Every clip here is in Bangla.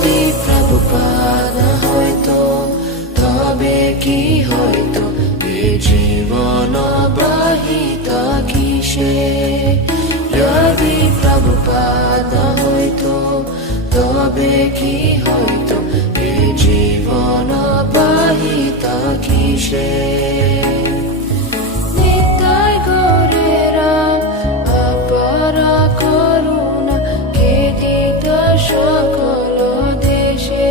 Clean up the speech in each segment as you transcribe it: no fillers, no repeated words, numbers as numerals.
যদি প্রভুপাদ হইতো তবে কি হইতো এ জীবন বাহিত কিসে যদি প্রভুপাদ হইতো তবে কি হইতো এ জীবন বাহিত কিসে নিতাই গৌরেরা অপারা করুণা কে দিত সকল দেশে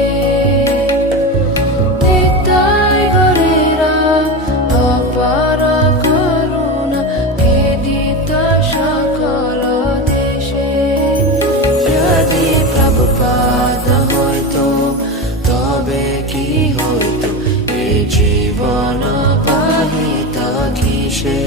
নিতাই গৌরেরা অপারা করুণা কে দিত সকল দেশে যদি প্রভুপাদ হইতো তবে কি হইতো এ জীবন বাহিত কিসে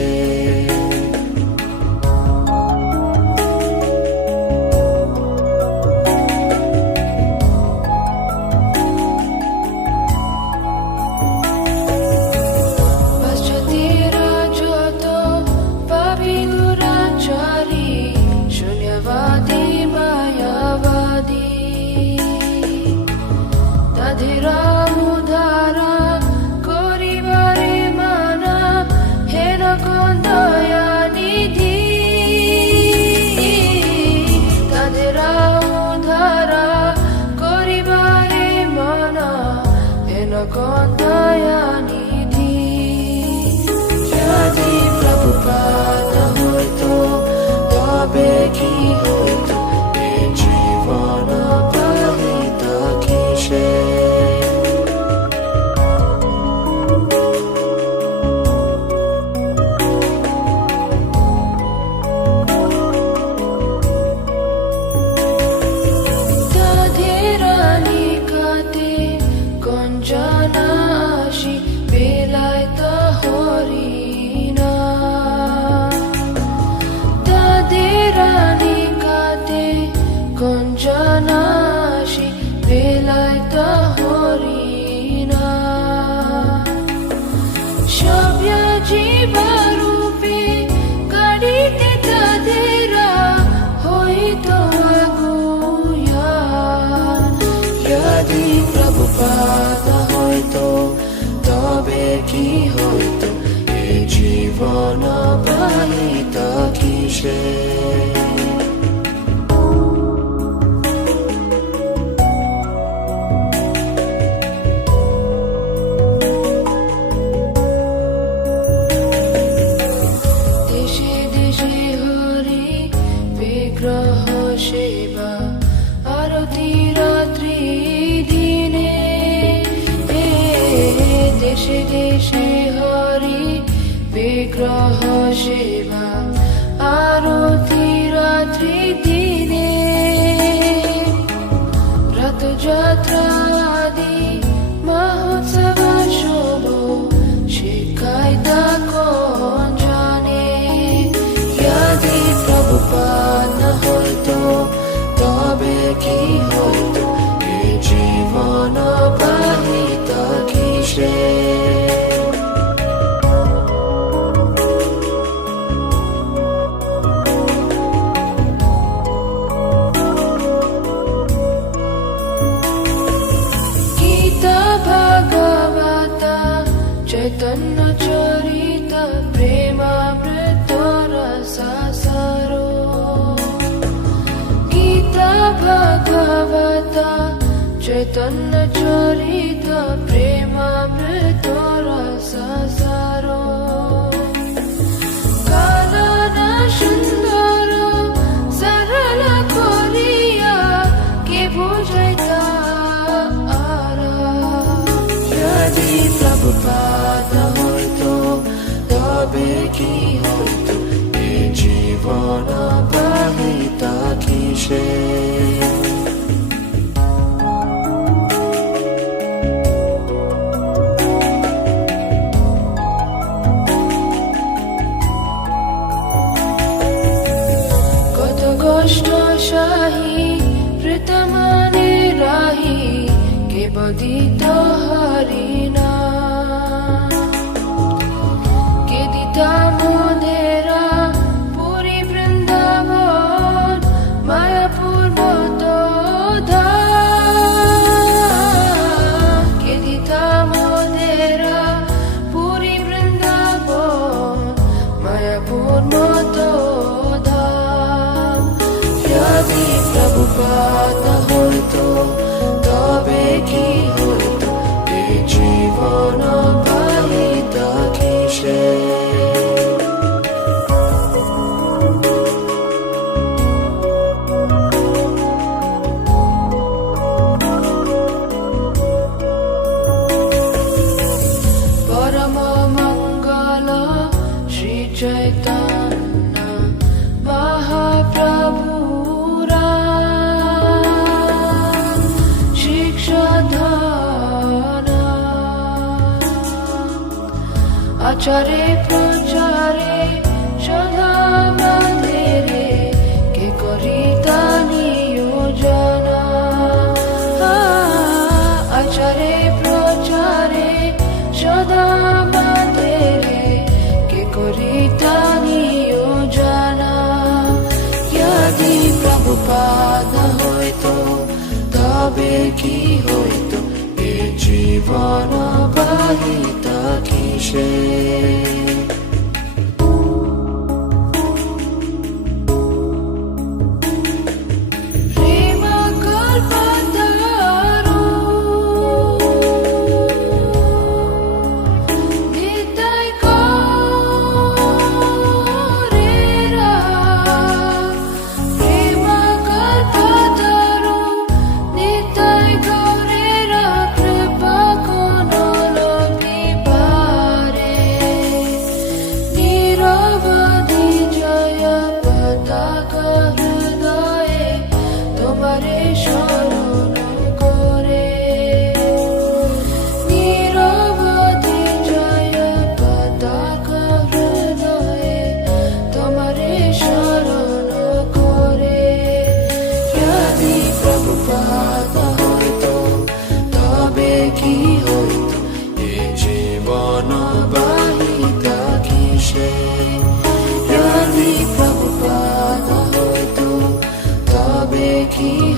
যদি প্রভুপাদ হইতো তবে কি হইতো এ জীবন বাহিত কিসে গঞ্জনাশি বেলাইত হরিণা সভ্য জীবরূপে গাড়িতে তাদেরা হইত আগুয়া যদি প্রভুপাদ হইতো তবে কি হইতো এ জীবন বাহিত কিসে বিগ্রহ সেবা আরতি রাত্রি দিনে দেশে দেশে হরি বিগ্রহ সেবা আরতি রাত্রি দিনে রথযাত্রা আদি মহোৎসব শুভ শিখাই তা কোন জানে যদি প্রভুপাদ হইতো তবে কি হইতো এ জীবন বাহিত কিসে গীতা ভাগবত চৈতন্য চরিত প্রেমামৃত রসাসারো গীতা ভাগবত চৈতন্য চরিত প্রেমামৃত রসাসারো কানন সুন্দর সরল করিয়া কে বুঝাইতা যদি প্রভুপাদ হইতো তবে কি হইতো এ জীবন বাহিত কিসে কত কষ্ট সাহি প্রতমানে রাহি কে বদিত হরিণা কে দিতা মোদেরা পুরী বৃন্দাবন মায়াপুর আচারে প্রচারে সদা মাধেরে কে করি তা নিয়োজনা আচারে প্রচারে সদা মাধেরে কে করি তা নিয়োজনা যদি প্রভুপাদ হইতো তবে কি হইতো এ জীবন বাহিত কিসে কি হইতো এ জীবন বাহিত কিসে যদি প্রভুপাদ হইতো তবে কি